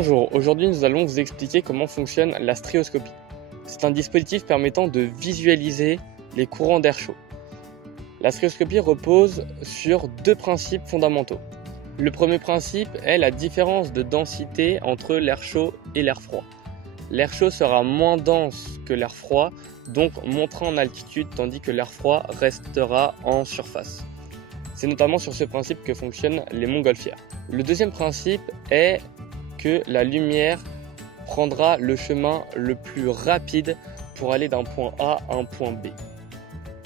Bonjour, aujourd'hui nous allons vous expliquer comment fonctionne la strioscopie. C'est un dispositif permettant de visualiser les courants d'air chaud. La strioscopie repose sur deux principes fondamentaux. Le premier principe est la différence de densité entre l'air chaud et l'air froid. L'air chaud sera moins dense que l'air froid, donc montera en altitude, tandis que l'air froid restera en surface. C'est notamment sur ce principe que fonctionnent les montgolfières. Le deuxième principe est que la lumière prendra le chemin le plus rapide pour aller d'un point A à un point B.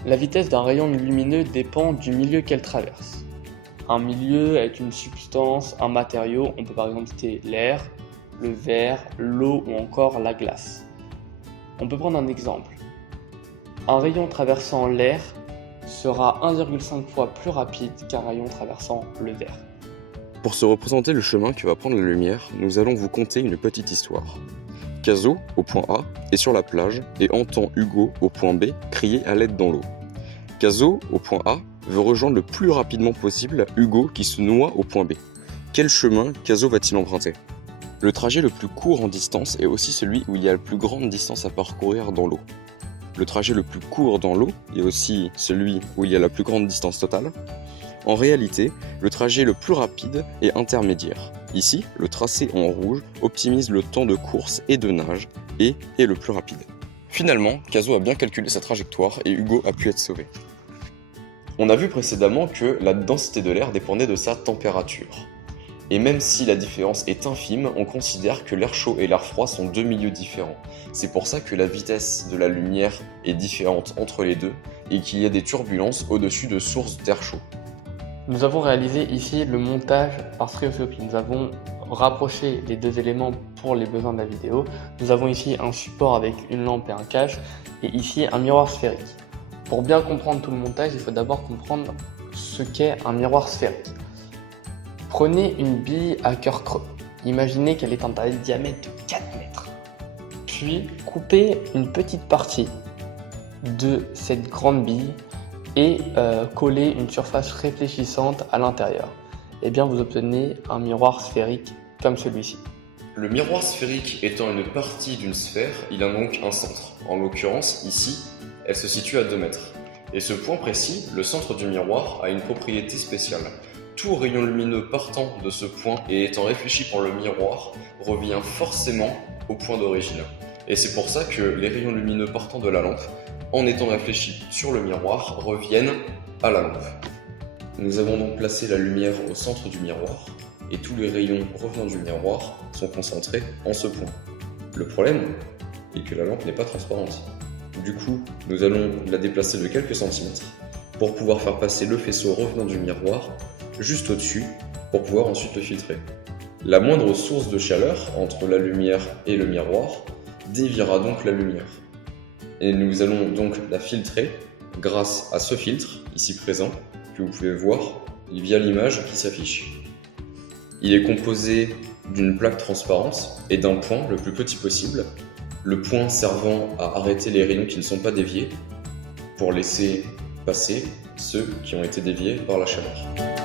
La vitesse d'un rayon lumineux dépend du milieu qu'elle traverse. Un milieu est une substance, un matériau, on peut par exemple citer l'air, le verre, l'eau ou encore la glace. On peut prendre un exemple. Un rayon traversant l'air sera 1,5 fois plus rapide qu'un rayon traversant le verre. Pour se représenter le chemin que va prendre la lumière, nous allons vous conter une petite histoire. Caso, au point A, est sur la plage et entend Hugo, au point B, crier à l'aide dans l'eau. Caso, au point A, veut rejoindre le plus rapidement possible Hugo qui se noie au point B. Quel chemin Caso va-t-il emprunter ? Le trajet le plus court en distance est aussi celui où il y a la plus grande distance à parcourir dans l'eau. Le trajet le plus court dans l'eau est aussi celui où il y a la plus grande distance totale. En réalité, le trajet le plus rapide est intermédiaire. Ici, le tracé en rouge optimise le temps de course et de nage et est le plus rapide. Finalement, Caso a bien calculé sa trajectoire et Hugo a pu être sauvé. On a vu précédemment que la densité de l'air dépendait de sa température. Et même si la différence est infime, on considère que l'air chaud et l'air froid sont deux milieux différents. C'est pour ça que la vitesse de la lumière est différente entre les deux et qu'il y a des turbulences au-dessus de sources d'air chaud. Nous avons réalisé ici le montage par strioscopie. Nous avons rapproché les deux éléments pour les besoins de la vidéo. Nous avons ici un support avec une lampe et un cache et ici un miroir sphérique. Pour bien comprendre tout le montage, il faut d'abord comprendre ce qu'est un miroir sphérique. Prenez une bille à cœur creux. Imaginez qu'elle est un diamètre de 4 mètres. Puis coupez une petite partie de cette grande bille et coller une surface réfléchissante à l'intérieur. Et bien vous obtenez un miroir sphérique comme celui-ci. Le miroir sphérique étant une partie d'une sphère, il a donc un centre. En l'occurrence, ici, elle se situe à 2 mètres. Et ce point précis, le centre du miroir, a une propriété spéciale. Tout rayon lumineux partant de ce point et étant réfléchi par le miroir revient forcément au point d'origine. Et c'est pour ça que les rayons lumineux partant de la lampe, en étant réfléchis sur le miroir, reviennent à la lampe. Nous avons donc placé la lumière au centre du miroir et tous les rayons revenant du miroir sont concentrés en ce point. Le problème est que la lampe n'est pas transparente. Du coup, nous allons la déplacer de quelques centimètres pour pouvoir faire passer le faisceau revenant du miroir juste au-dessus pour pouvoir ensuite le filtrer. La moindre source de chaleur entre la lumière et le miroir déviera donc la lumière. Et nous allons donc la filtrer grâce à ce filtre ici présent que vous pouvez voir via l'image qui s'affiche. Il est composé d'une plaque transparente et d'un point le plus petit possible, le point servant à arrêter les rayons qui ne sont pas déviés pour laisser passer ceux qui ont été déviés par la chaleur.